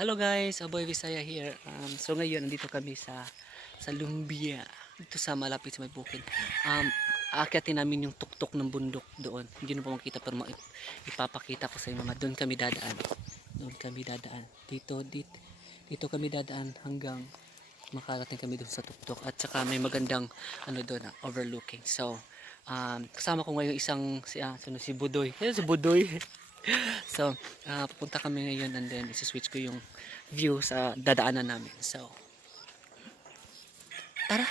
Hello guys, BhoyVizhaya here. So ngayon nandito kami sa Lumbia, dito sa malapit sa may bukid. Aakyatin namin yung tuktok ng bundok doon. Hindi na po makita pero ipapakita ko sa inyo mga doon kami dadaan. Doon kami dadaan. Dito kami dadaan hanggang makarating kami doon sa tuktok at saka may magandang doon, overlooking. So kasama ko ngayon si Budoy. Ayun si Budoy. So, pupunta kami ngayon and then isi-switch ko yung view sa dadaanan namin. So, tara!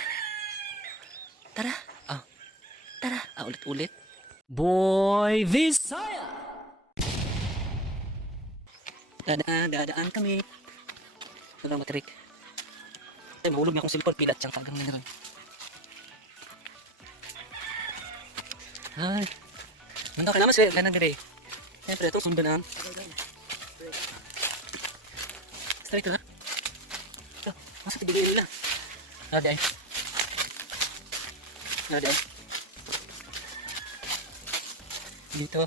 Tara! Ah, tara! Ulit-ulit. BhoyVizhaya! Dadaan kami. Ito lang matrik. Ay, mahulog niya akong silipon. Pilat siyang tagang na rin. Ay. Manda ka naman siya. Ganang gari. Siyempre, ito sundan ang straight to ha. Ito, masa tibigay nila. Nadi ay. Dito.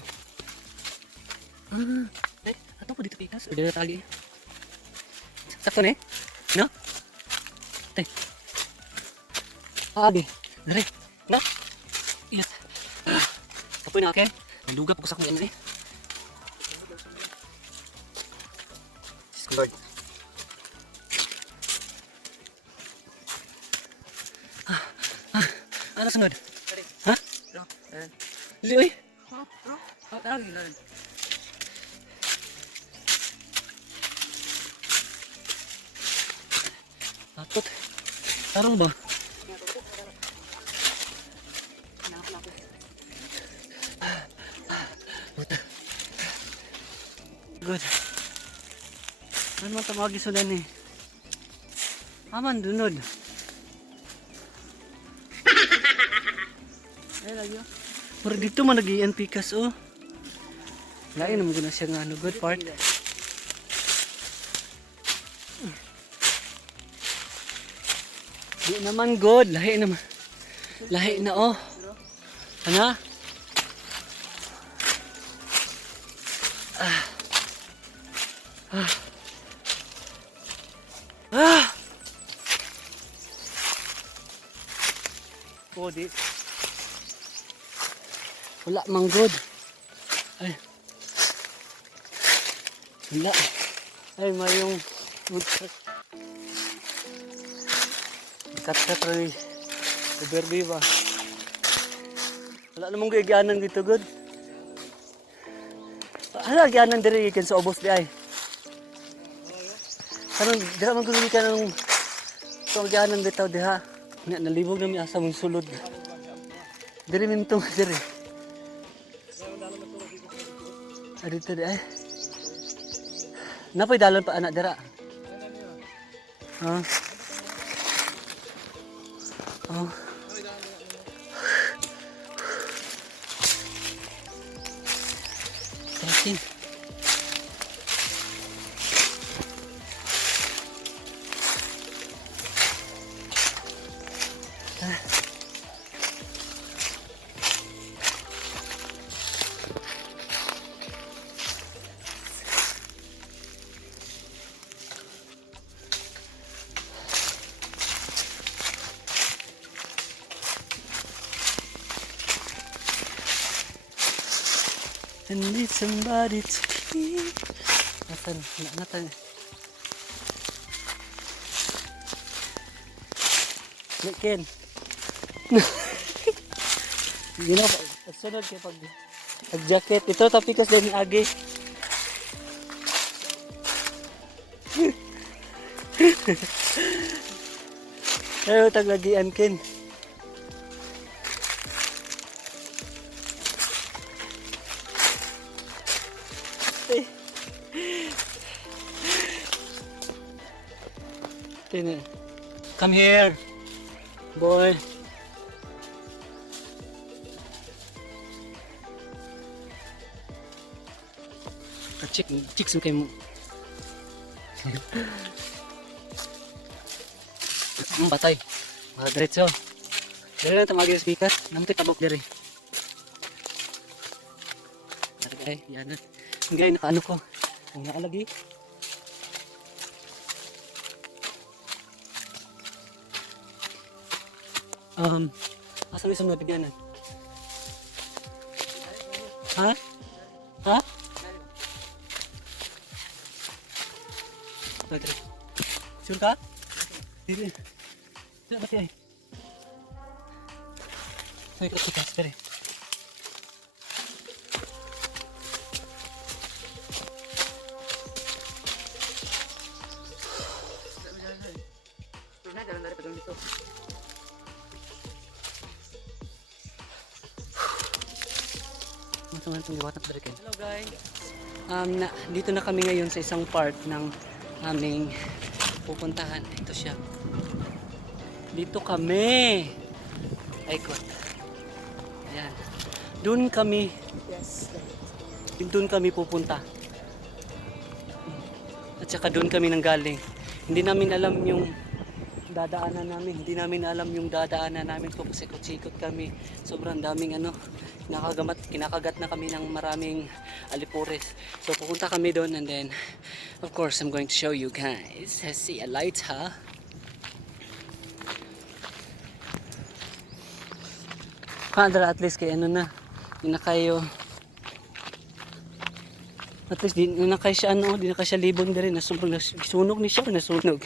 Ato po dito pikas. Udah na tali. Sakto na eh. No? Tay. Abi. Dari. No? Yes. Kapoy na okay? Naluga po ko sa kanya eh. Lord. Ano sunod? Ha? Dili oy. Takot. Tarong ba? Good. Ano man tamagi sudan eh. Aman dunod. Ay lagi oh. Pero dito man nag-ian pikas oh. Lain naman guna siya nga good part. Di naman good, lahi naman. Lahi na oh. Ano? Oh, di. Wala mang good. Ay. Wala. Ay, mayong kat-kat rin. Uberbi ba? Wala namang gagyanan dito good. Hala, gagyanan diri ikan sa obos di ay. Karon dira man gud ka nang gagyanan bitaw diha. Nalibog na mi asa mong sulod. Diri mintong diri. Dito di ay. Napay dalan pa anak dira. Ha? Oh. Trekking. I need somebody to keep. Natan. Ken. You know, sunod kay pag jacket ito tapikas din agi. Ayo taglagian Ken. Come here, boy. Check some kayo mo. Patay. Diretso. Dali lang tamagi sa speaker. Namuti tabok diri. Okay, yan. Ngay nakaano ko. Ang nakalagi. Asan yung sunod bigyan? Ha? Ha? Pwede. Sure ka? Dili. Saan ba siya eh? Saan ka kita? Pwede. Hello guys. Dito na kami ngayon sa isang part ng aming pupuntahan. Ito siya. Dito kami. Ikot. Ayan. Doon kami. Yes. Doon kami pupunta. At saka doon kami nanggaling. Hindi namin alam yung dadaanan namin. Hindi namin alam yung dadaanan namin kung sikot-sikot kami. Sobrang daming kinakagat na kami ng maraming alipores. So pupunta kami doon and then of course I'm going to show you guys. See a light ha. At least kay ano na. Di na kayo. At least di na kayo siya di na kayo siya libon din rin. Sobrang nasunog ni siya. Nasunog.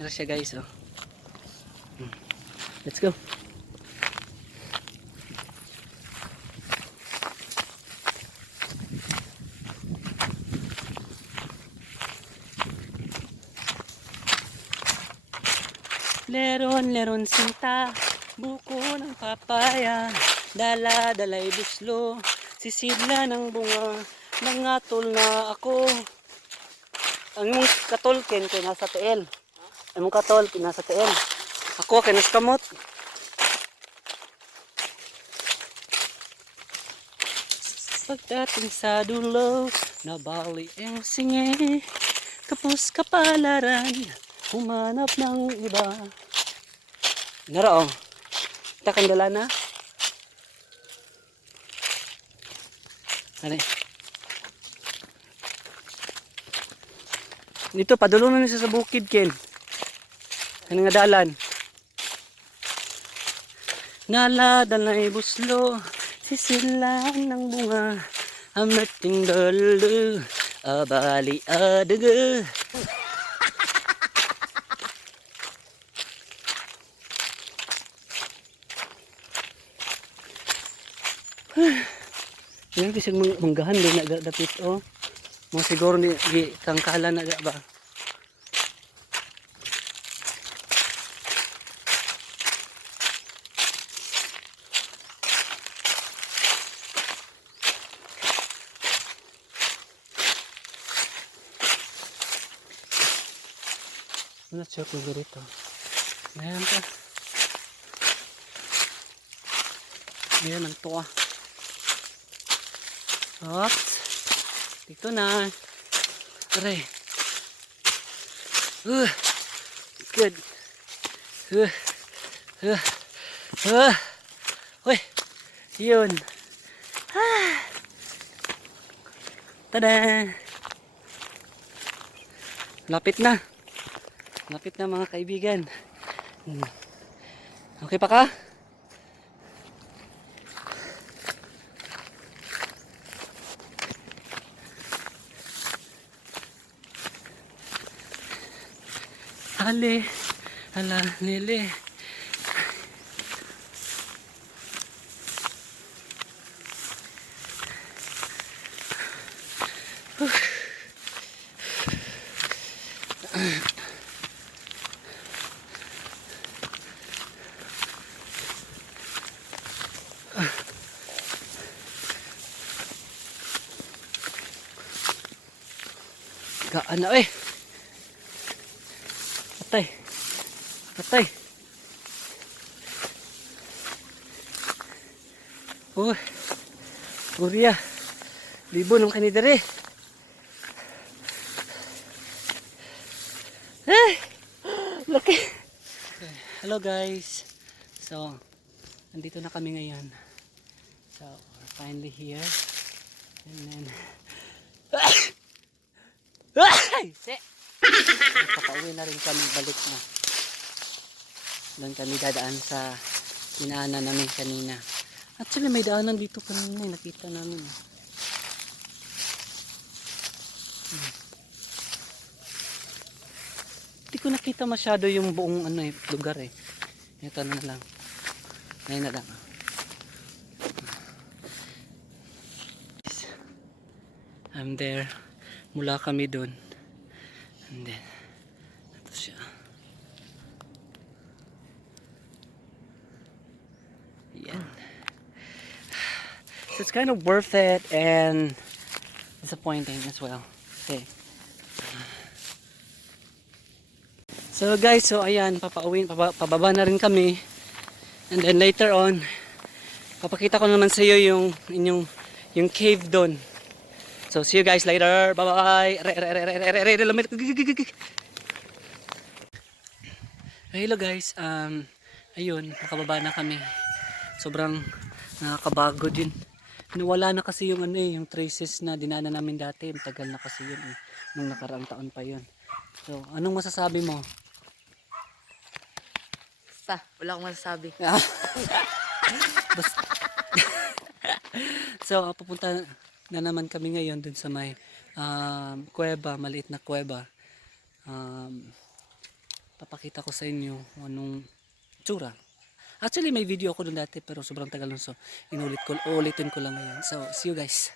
Ito siya guys, oh. Let's go. Leron sinta, buko ng papaya, dala-dalay buslo, sisidla ng bunga, nangatol na ako. Ang mong katol kay nasa TL. Ang mong katol nasa TL. Ako kay nasa kamot. Pagdating sa dulo, nabali ang singe, kapos kapalaran, humanap ng iba. Nara oh. Kita kandala na. Ano? Dito padulong na siya sa bukid ken. Ano nga dalan? Nala-dalay buslo, sisilan ng bunga, amating dalo, abali adaga. Yan kasi manggahan din na dapit oh. Mo siguro ni kangkalan na ba. I'm not sure kung dito. Ayan pa. Ayan ang tuwa. What? Dito na. Aray. Good. Uy. Yun. Tada. Lapit na. Lapit na mga kaibigan. Okay pa ka? Ale, ala, lele. Gaan na eh. Patay. Patay. Oh. Uriya. Libo nung kanidere. Eh. Laki. Okay. Hello guys. So, nandito na kami ngayon. So, we're finally here. And then Papauwi na rin kami, balik na. Doon kami dadaan sa dinaanan namin kanina. Actually may daanan dito kanina, nakita namin. Hindi ko nakita masyado yung buong lugar eh. Ito na lang. Ngayon na lang. I'm there. Mula kami doon. And then, ito siya. Yan. So it's kind of worth it and disappointing as well. Okay. So guys, so ayan, pababa na rin kami. And then later on, papakita ko naman sa iyo yung cave doon. So see you guys later. Bye-bye. Hello guys. Ayun, nakababa na kami. Sobrang nakakabago din. Nawala na kasi yung traces na dinaanan namin dati. Tagal na kasi yun eh. Nung nakaraang taon pa yun. So, anong masasabi mo? Basta, wala akong masasabi. So, pupunta na naman kami ngayon dun sa may kuweba, maliit na kuweba. Papakita ko sa inyo anong tsura. Actually, may video ako dun dati pero sobrang tagal nun. So, ulitin ko lang ngayon. So, see you guys.